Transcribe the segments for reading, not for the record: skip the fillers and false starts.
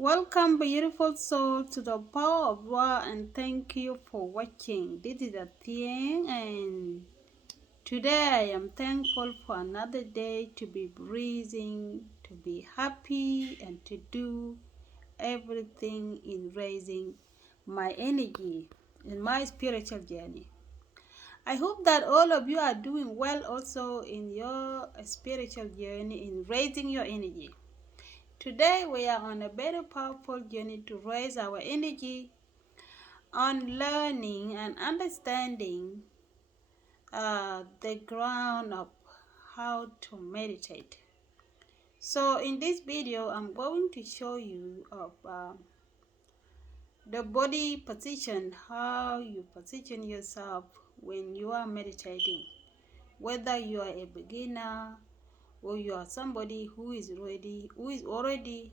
Welcome, beautiful soul, to the power of Ra, and thank you for watching. This is a thing, and today I am thankful for another day to be breathing, to be happy, and to do everything in raising my energy in my spiritual journey. I hope that all of you are doing well also in your spiritual journey in raising your energy. Today we are on a very powerful journey to raise our energy on learning and understanding the ground of how to meditate. So in this video I'm going to show you of the body position, how you position yourself when you are meditating, whether you are a beginner or you are somebody who is already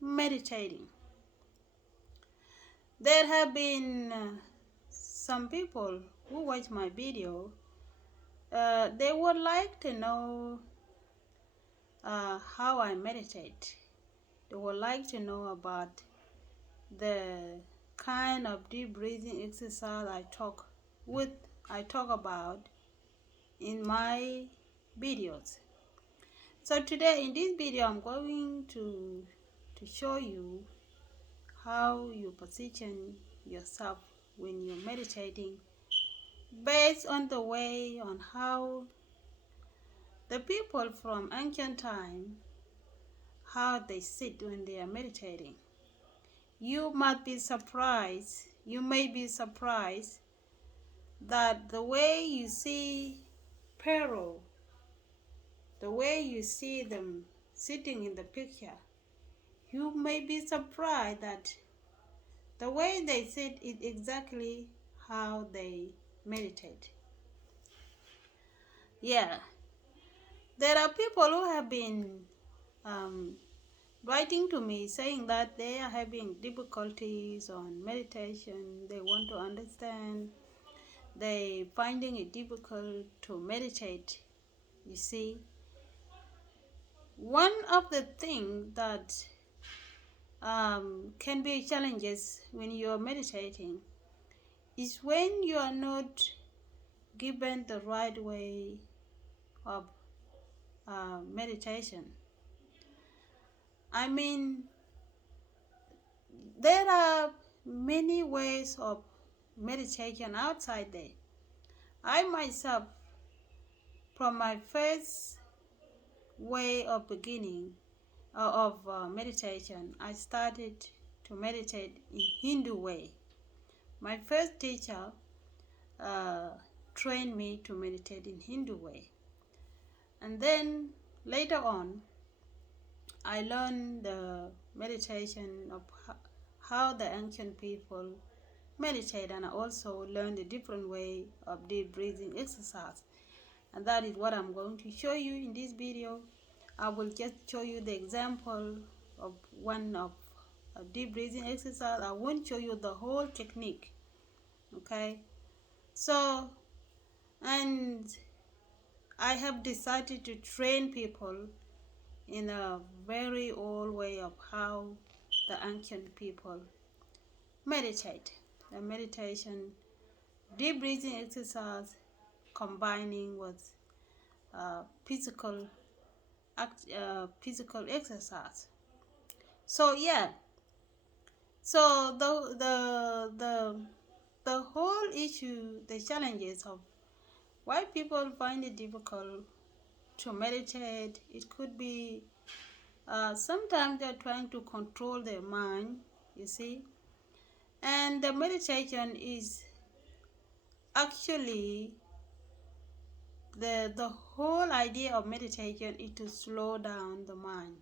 meditating. There have been some people who watch my video. They would like to know how I meditate. They would like to know about the kind of deep breathing exercise I talk about in my videos. So today in this video I'm going to show you how you position yourself when you're meditating, based on the way on how the people from ancient time, how they sit when they are meditating. You may be surprised that the way you see Pharaoh, the way you see them sitting in the picture, you may be surprised that the way they sit is exactly how they meditate. Yeah, there are people who have been writing to me saying that they are having difficulties on meditation. They want to understand. They finding it difficult to meditate. You see, one of the things that can be challenges when you are meditating is when you are not given the right way of meditation. I mean, there are many ways of meditation outside there. I myself, from my first way of beginning of meditation, I started to meditate in Hindu way. My first teacher trained me to meditate in Hindu way, and then later on I learned the meditation of how the ancient people meditate, and I also learned a different way of deep breathing exercise, and that is what I'm going to show you in this video. I will just show you the example of one of a deep breathing exercise. I won't show you the whole technique. Okay, so, and I have decided to train people in a very old way of how the ancient people meditate. The meditation, deep breathing exercise combining with physical exercise. So yeah, so the whole issue, the challenges of why people find it difficult to meditate, it could be sometimes they're trying to control their mind, you see, and the meditation is actually the whole idea of meditation is to slow down the mind.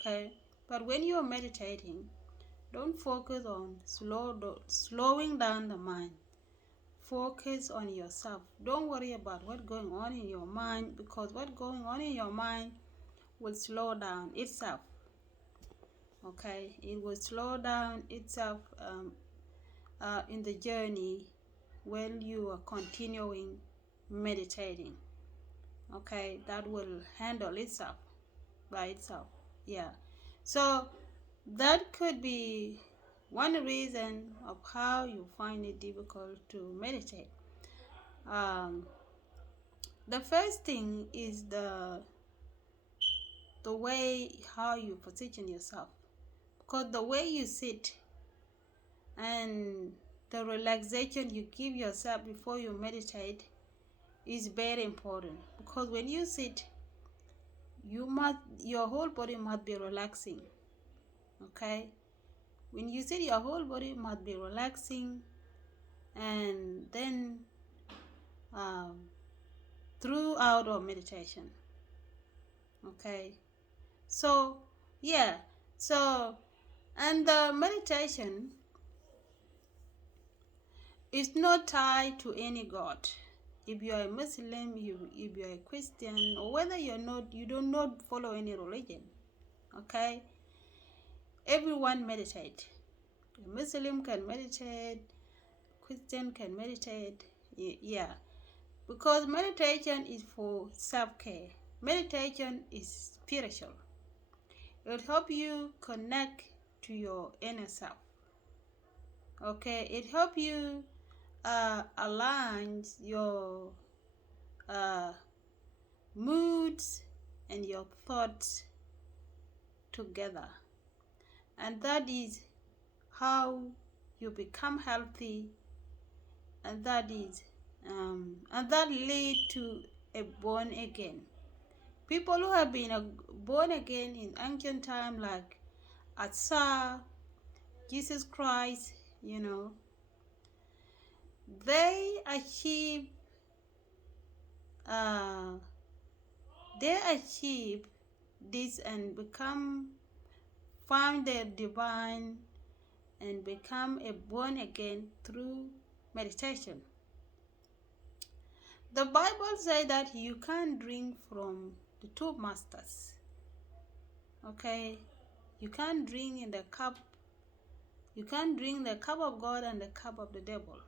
Okay, but when you're meditating, don't focus on slowing down the mind. Focus on yourself. Don't worry about what's going on in your mind, because what's going on in your mind will slow down itself. Okay, it will slow down itself in the journey when you are continuing meditating. Okay, that will handle itself by itself. Yeah, so That could be one reason of how you find it difficult to meditate. Um, the first thing is the way how you position yourself, because the way you sit and the relaxation you give yourself before you meditate is very important. Because when you sit, your whole body must be relaxing. Okay, when you sit, your whole body must be relaxing, and then um, throughout our meditation. Okay, so yeah, so and the meditation is not tied to any god. If you are a Muslim, if you are a Christian, or whether you're not, you do not follow any religion. Okay, everyone meditate. A Muslim can meditate, Christian can meditate. Yeah, because meditation is for self-care. Meditation is spiritual. It helps you connect to your inner self. Okay, it helps you align your uh, moods and your thoughts together, and that is how you become healthy, and that lead to a born again. People who have been born again in ancient time, like Asa, Jesus Christ, they achieve uh, this and find their divine and become a born again through meditation. The Bible says that you can't drink from the two masters. Okay, you can't drink in the cup. You can't drink the cup of God and the cup of the devil.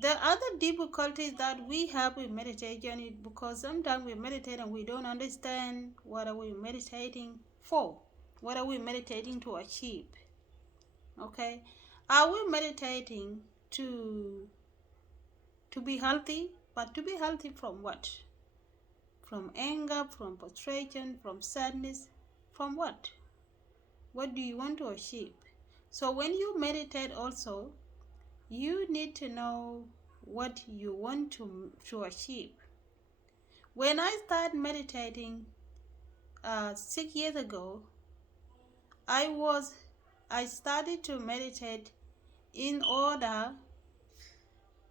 The other difficulties that we have with meditation is because sometimes we meditate and we don't understand what are we meditating for. What are we meditating to achieve? Okay, are we meditating to be healthy? But to be healthy from what? From anger, from frustration, from sadness, from what? What do you want to achieve? So when you meditate also, you need to know what you want to achieve. When I started meditating 6 years ago, I started to meditate in order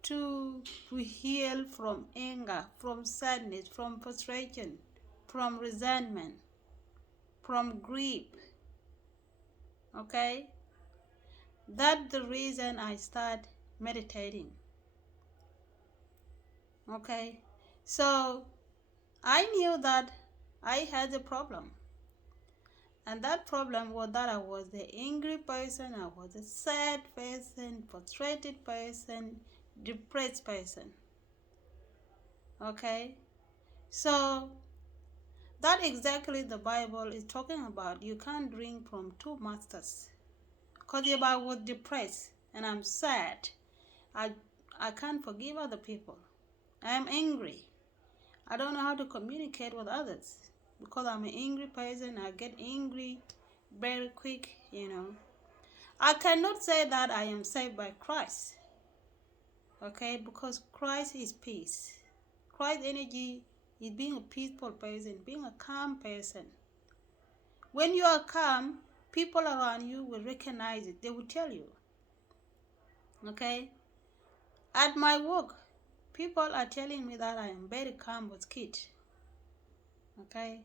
to heal from anger, from sadness, from frustration, from resentment, from grief. Okay, that's the reason I start meditating. Okay, so I knew that I had a problem, and that problem was that I was the angry person, I was a sad person, frustrated person, depressed person. Okay, so that exactly the Bible is talking about. You can't drink from two masters. Because if I was depressed and I'm sad, I can't forgive other people. I am angry. I don't know how to communicate with others because I'm an angry person. I get angry very quick. I cannot say that I am saved by Christ. Okay, because Christ is peace. Christ's energy is being a peaceful person, being a calm person. When you are calm, people around you will recognize it. They will tell you. Okay? At my work, people are telling me that I am very calm with kids. Okay?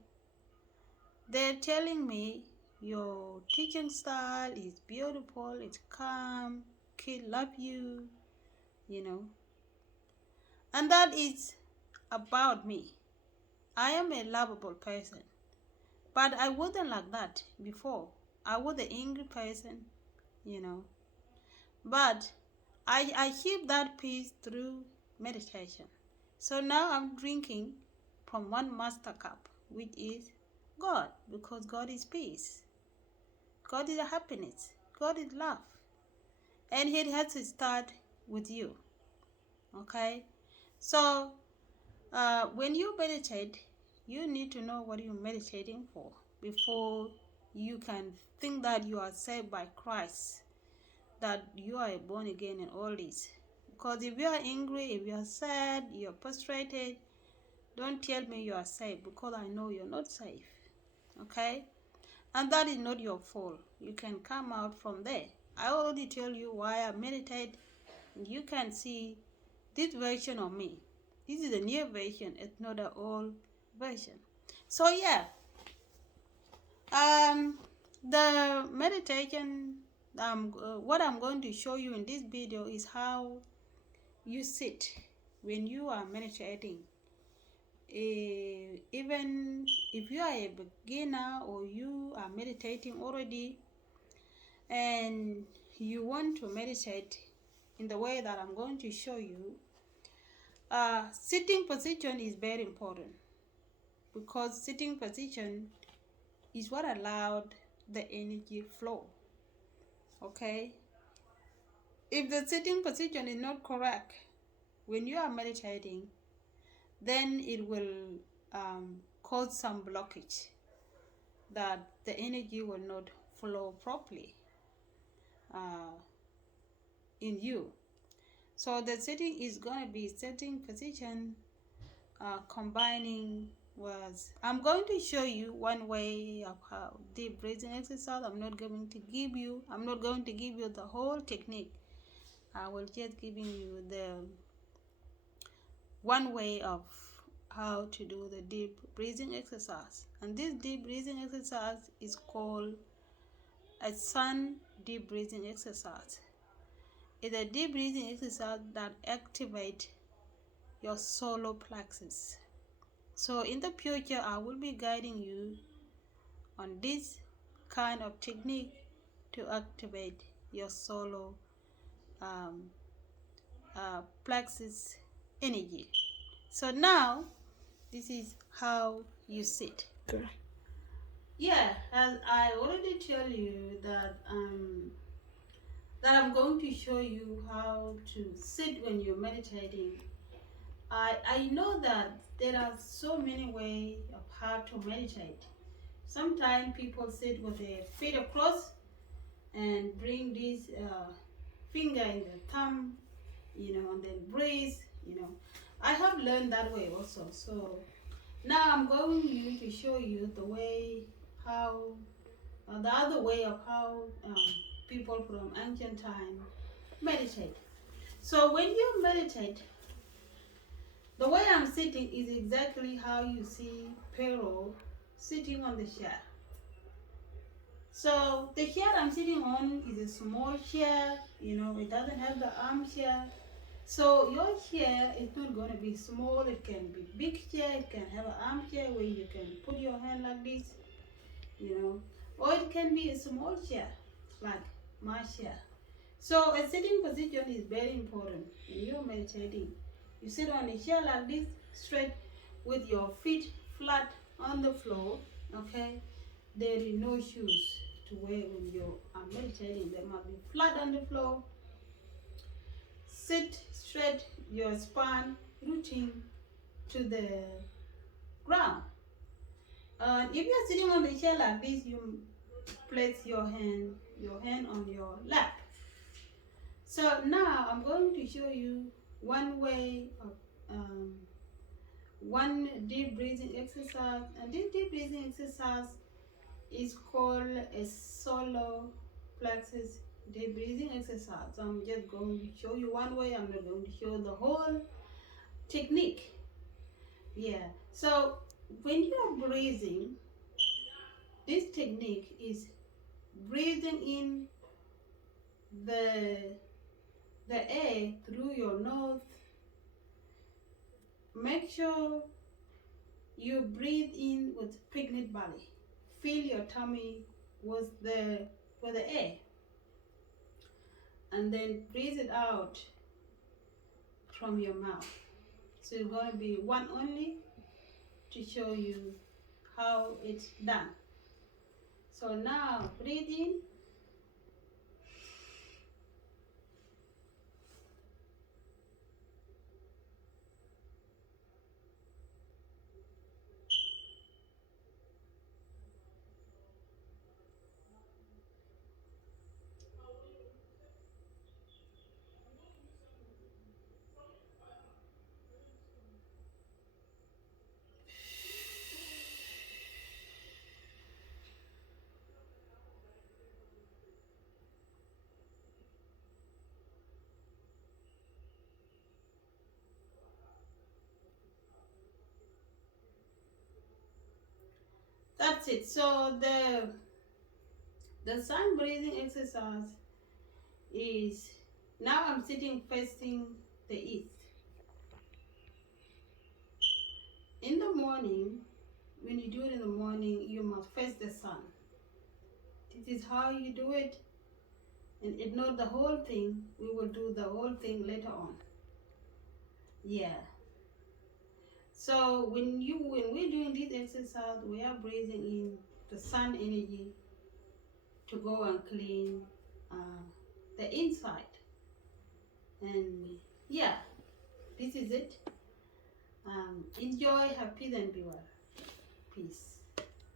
They're telling me your teaching style is beautiful, it's calm, kids love you. And that is about me. I am a lovable person. But I wasn't like that before. I was an angry person. But I achieved that peace through meditation. So now I'm drinking from one master cup, which is God, because God is peace. God is happiness. God is love. And it has to start with you. Okay? So, when you meditate, you need to know what you're meditating for before you can think that you are saved by Christ, that you are born again and all this. Because if you are angry, if you are sad, you're frustrated, don't tell me you are saved, because I know you're not safe. Okay? And that is not your fault. You can come out from there. I already tell you why I meditate. You can see this version of me. This is a new version. It's not an old version. So yeah, the meditation. What I'm going to show you in this video is how you sit when you are meditating. Even if you are a beginner or you are meditating already and you want to meditate in the way that I'm going to show you, sitting position is very important, because sitting position is what allowed the energy flow. Okay, if the sitting position is not correct when you are meditating, then it will cause some blockage, that the energy will not flow properly in you. So the sitting is going to be sitting position combining was, I'm going to show you one way of how deep breathing exercise. I'm not going to give you the whole technique. I will just giving you the one way of how to do the deep breathing exercise. And this deep breathing exercise is called a sun deep breathing exercise. It's a deep breathing exercise that activates your solar plexus. So in the future, I will be guiding you on this kind of technique to activate your solar plexus energy. So now, this is how you sit. Correct. Yeah, as I already tell you that I'm going to show you how to sit when you're meditating. I know that there are so many ways of how to meditate. Sometimes people sit with their feet across and bring this finger in the thumb, and then breathe, I have learned that way also. So now I'm going to show you the way how, the other way of how people from ancient time meditate. So when you meditate, the way I'm sitting is exactly how you see Pharaoh sitting on the chair. So the chair I'm sitting on is a small chair, it doesn't have the armchair. So your chair is not going to be small, it can be big chair, it can have an armchair where you can put your hand like this, or it can be a small chair, like my chair. So a sitting position is very important when you're meditating. You sit on a chair like this, straight, with your feet flat on the floor, okay? There is no shoes to wear when you are meditating. They must be flat on the floor. Sit straight, your spine rooting to the ground. If you're sitting on the chair like this, you place your hand on your lap. So now I'm going to show you one way of one deep breathing exercise, and this deep breathing exercise is called a solar plexus deep breathing exercise. So I'm just going to show you one way. I'm not going to show the whole technique. Yeah. So when you're breathing, this technique is breathing in the air through your nose. Make sure you breathe in with pregnant belly. Fill your tummy with the air, and then breathe it out from your mouth. So it's going to be one only to show you how it's done. So now breathe in. That's it. So the sun breathing exercise is, now I'm sitting facing the east. In the morning, when you do it in the morning, you must face the sun. This is how you do it, and ignore the whole thing. We will do the whole thing later on. Yeah. So when we're doing this exercise, we are breathing in the sun energy to go and clean the inside. And yeah, this is it. Enjoy, have peace, and be well. Peace.